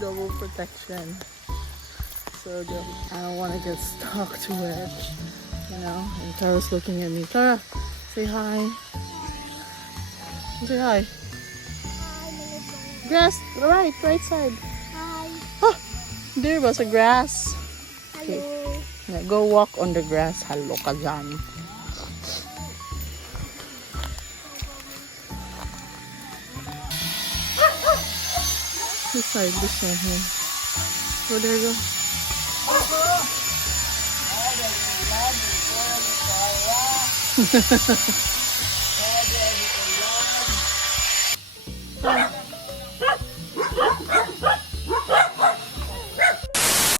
double protection. So I don't want to get stuck to it, you know. And Tara's looking at me. Tara, say hi. Say hi. Grass, right side. Hi. Ah, there was a grass. Hello. Yeah, go walk on the grass. Hello ka dyan. This side here. Oh, there you go.